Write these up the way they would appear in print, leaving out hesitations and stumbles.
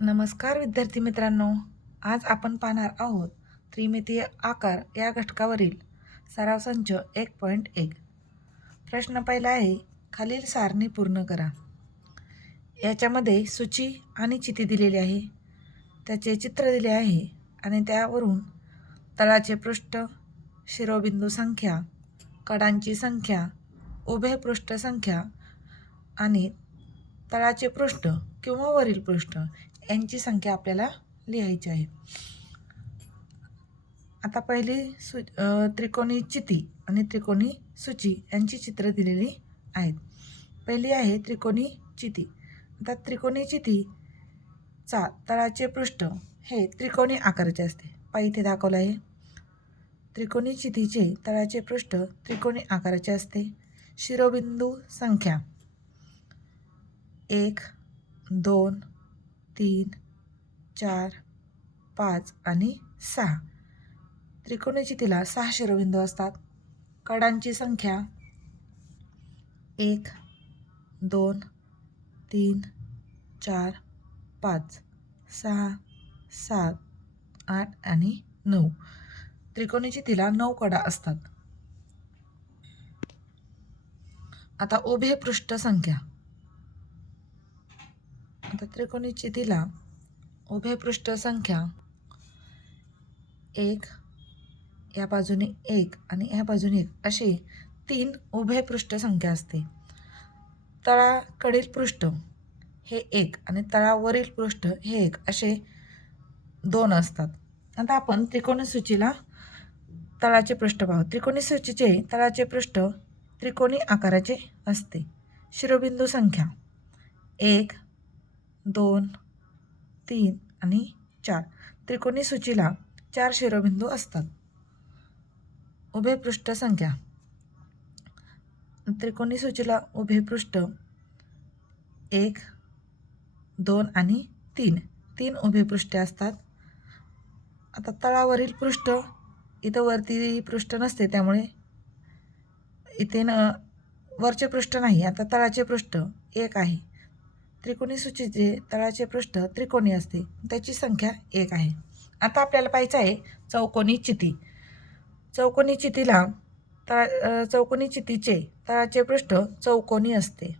नमस्कार विद्यार्थी मित्रांनो, आज आपण पाहणार आहोत त्रिमितीय आकार या घटकावरील सराव संच 1.1. प्रश्न पहिला आहे, खालील सारणी पूर्ण करा. याच्यामध्ये सूची आणि चिती दिलेली आहे, त्याचे चित्र दिले आहे आणि त्यावरून तळाचे पृष्ठ, शिरोबिंदू संख्या, कडांची संख्या, उभे पृष्ठ संख्या आणि तळाचे पृष्ठ किंवा वरील पृष्ठ यांची संख्या आपल्याला लिहायची आहे. आता पहिली त्रिकोणी चिती आणि त्रिकोणी सूची यांची चित्र दिलेली आहेत. पहिली आहे त्रिकोणी चिती. आता त्रिकोणी चितीचा तळाचे पृष्ठ हे त्रिकोणी आकाराचे असते. इथे दाखवलं आहे. त्रिकोणी चितीचे तळाचे पृष्ठ त्रिकोणी आकाराचे असते. शिरोबिंदू संख्या 1, 2, 3, 4, 5 आणि 6. त्रिकोणी चितीला 6 शिरोबिंदू असतात. कडांची संख्या 1, 2, 3, 4, 5, 6, 7, 8 आणि 9. त्रिकोणी चितीला 9 कडा असतात. आता उभे पृष्ठ संख्या. आता त्रिकोणी चितीला उभे पृष्ठ संख्या 1, या बाजूने 1 आणि या बाजूने 1 असे 3 उभे पृष्ठ संख्या असते. तळाकडील पृष्ठ हे 1 आणि तळावरील पृष्ठ हे 1 असे 2 असतात. आता आपण त्रिकोणी सूचीला तळाचे पृष्ठ पाहू. त्रिकोणी सूचीचे तळाचे पृष्ठ त्रिकोणी आकाराचे असते. शिरोबिंदू संख्या 1, 2, 3 आणि 4. त्रिकोणी सूचीला 4 शिरोबिंदू असतात. उभे पृष्ठ संख्या. त्रिकोणी सूचीला उभे पृष्ठ 1, 2 आणि 3 उभे पृष्ठे असतात. आता तळावरील पृष्ठ इथं वरती पृष्ठ नसते, त्यामुळे इथे वरचे पृष्ठ नाही. आता तळाचे पृष्ठ 1 आहे. त्रिकोणी सूचीचे तळाचे पृष्ठ त्रिकोणी असते, त्याची संख्या 1 आहे. आता आपल्याला पाहायचं आहे चौकोनी चिती. चौकोनी चितीला चौकोनी चितीचे तळाचे पृष्ठ चौकोनी असते.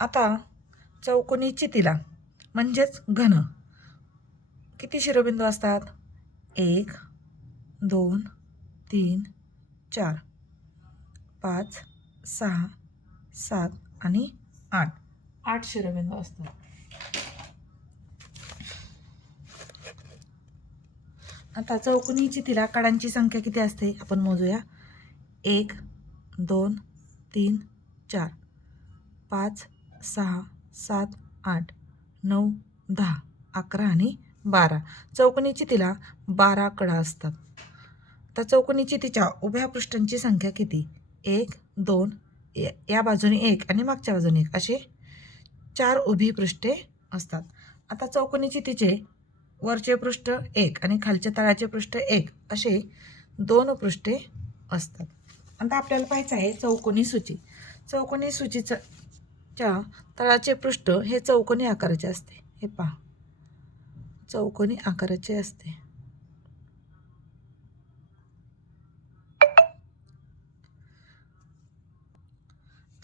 आता चौकोनी चितीला म्हणजेच घन किती शिरोबिंदू असतात? 1, 2, 3, 4, 5, 6, 7 आणि 8 शिरोबिंदू असतात. आता चौकोनी चितीला कडांची संख्या किती असते आपण मोजूया. 1, 2, 3, 4, 5, 6, 7, 8, 9, 10, 11 आणि 12. चौकोनी चितीला 12 कडा असतात. तर चौकोनी चितीच्या उभ्या पृष्ठांची संख्या किती? 1, 2, या बाजूने 1 आणि मागच्या बाजूने 1 असे 4 उभी पृष्ठे असतात. आता चौकोनी चितीचे वरचे पृष्ठ 1 आणि खालच्या तळाचे पृष्ठ 1 असे 2 पृष्ठे असतात. आता आपल्याला पाहायचं आहे चौकोनी सूची. चौकोनी सूचीच्या तळाचे पृष्ठ हे चौकोनी आकाराचे असते. हे पहा, चौकोनी आकाराचे असते.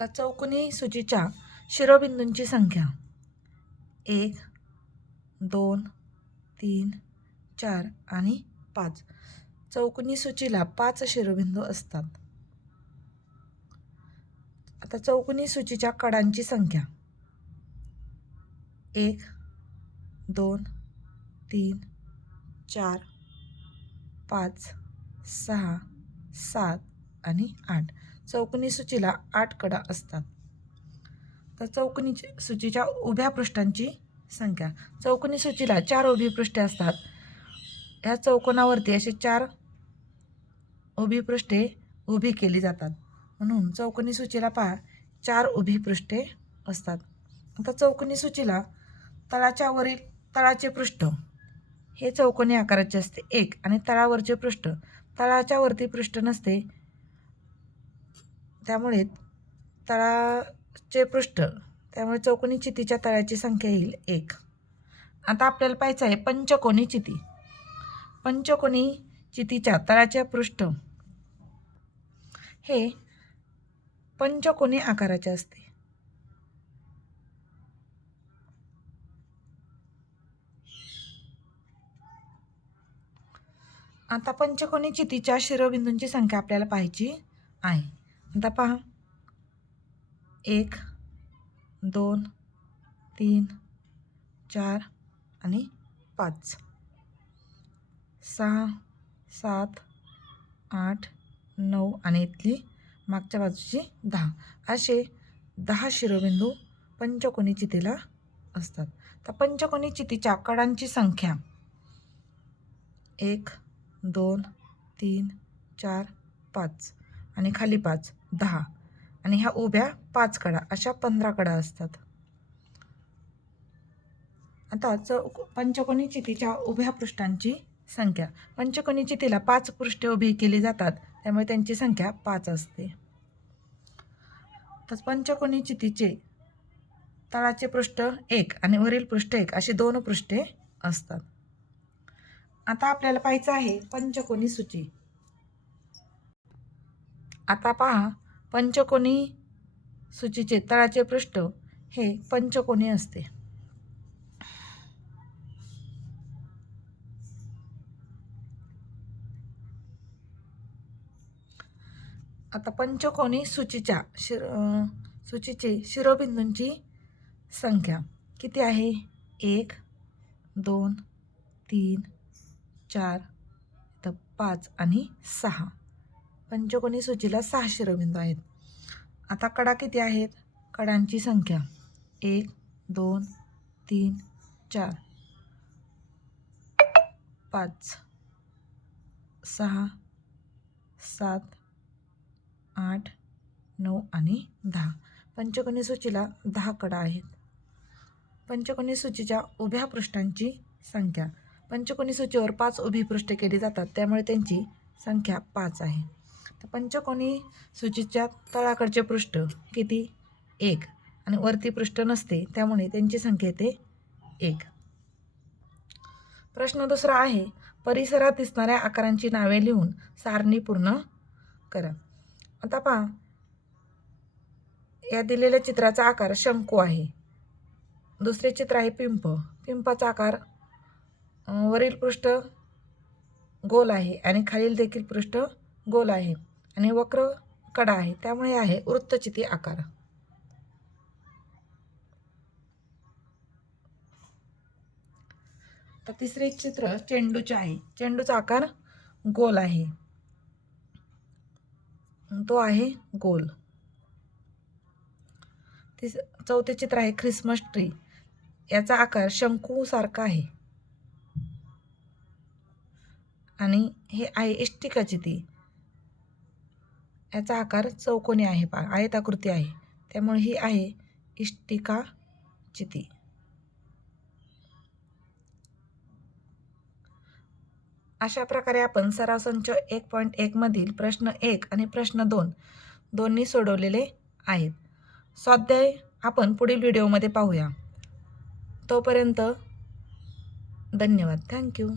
तर चौकोनी सूचीच्या शिरोबिंदूंची संख्या 1, 2, 3, 4 आणि 5. चौकोनी सूचीला 5 शिरोबिंदू असतात. आता चौकोनी सूचीच्या कडांची संख्या 1, 2, 3, 4, 5, 6, 7 आणि 8. चौकोनी सूचीला 8 कडा असतात. तर चौकोनी सूचीच्या उभ्या पृष्ठांची संख्या. चौकोनी सूचीला 4 उभी पृष्ठे असतात. ह्या चौकोनावरती असे 4 उभी पृष्ठे उभी केली जातात, म्हणून चौकोनी सूचीला 4 उभी पृष्ठे असतात. आता चौकोनी सूचीला तळाचे पृष्ठ हे चौकोनी आकाराचे असते 1 आणि तळावरचे पृष्ठ तळाच्या वरती पृष्ठ नसते, त्यामुळे तळाचे पृष्ठ त्यामुळे चौकोनी चितीच्या तळाची संख्या येईल 1. आता आपल्याला पाहायचं आहे पंचकोनी चिती. पंचकोनी चितीच्या तळाचे पृष्ठ हे पंचकोनी आकाराचे असते. आता पंचकोनी चितीच्या शिरोबिंदूंची संख्या आपल्याला पाहायची आहे. आता पहा 1 2 3 4 आणि 5 6 7 8 9 आणि इथली मागच्या बाजूची 10 असे 10 शिरोबिंदू पंचकोनी चितीला असतात. तर पंचकोनी चितीच्या कडांची संख्या 1 2 3 4 5 आणि खाली 5 10 आणि ह्या उभ्या 5 कडा अशा 15 कडा असतात. आता पंचकोनी चितीच्या उभ्या पृष्ठांची संख्या. पंचकोनी चितीला 5 पृष्ठे उभी केली जातात, त्यामुळे त्यांची संख्या 5 असते. तर पंचकोनी चितीचे तळाचे पृष्ठ 1 आणि वरील पृष्ठ 1 अशी 2 पृष्ठे असतात. आता आपल्याला पाहायचं आहे पंचकोनी सूची. आता पहा पंचकोनी सूचीचे तळाचे पृष्ठ हे पंचकोनी असते. आता पंचकोनी सूचीच्या सूचीचे शिरोबिंदूंची संख्या किती आहे? 1 2 3 4 तर 5 आणि 6. पंचकोनी सूचीला 6 शिरोबिंदू आहेत. आता कडा किती आहेत? कडांची संख्या 1 2 3 4 5 6 7 8 9 आणि 10. पंचकोनी सूचीला 10 कडा आहेत. पंचकोनी सूचीच्या उभ्या पृष्ठांची संख्या. पंचकोनी सूचीवर 5 उभी पृष्ठे केली जातात, त्यामुळे त्यांची संख्या 5 आहे. तर पंचकोनी सूचीच्या तळाकडचे पृष्ठ किती? 1 आणि वरती पृष्ठ नसते, त्यामुळे त्यांची संख्या येते 1. प्रश्न दुसरा आहे, परिसरात दिसणाऱ्या आकारांची नावे लिहून सारणी पूर्ण करा. आता पहा, या दिलेल्या चित्राचा आकार शंकू आहे. दुसरे चित्र आहे पिंप. पिंपाचा आकार वरील पृष्ठ गोल आहे आणि खालील देखील पृष्ठ गोल आहे आणि वक्र कडा आहे, त्यामुळे आहे वृत्तचिती आकार. तर तिसरे चित्र चेंडूचे आहे. चेंडूचा आकार गोल आहे, तो आहे गोल. चौथे चित्र आहे ख्रिसमस ट्री. याचा आकार शंकू सारखा आहे आणि हे आहे इष्टिका चिती. याचा आकार चौकोनी आहे, आयताकृती आहे, त्यामुळे ही आहे इष्टिका चिती. अशा प्रकारे आपण सराव संच 1.1 मधील प्रश्न 1 आणि प्रश्न 2 दोन्ही सोडवलेले आहेत. स्वाध्याय आपण पुढील व्हिडिओमध्ये पाहूया. तोपर्यंत धन्यवाद. थँक्यू.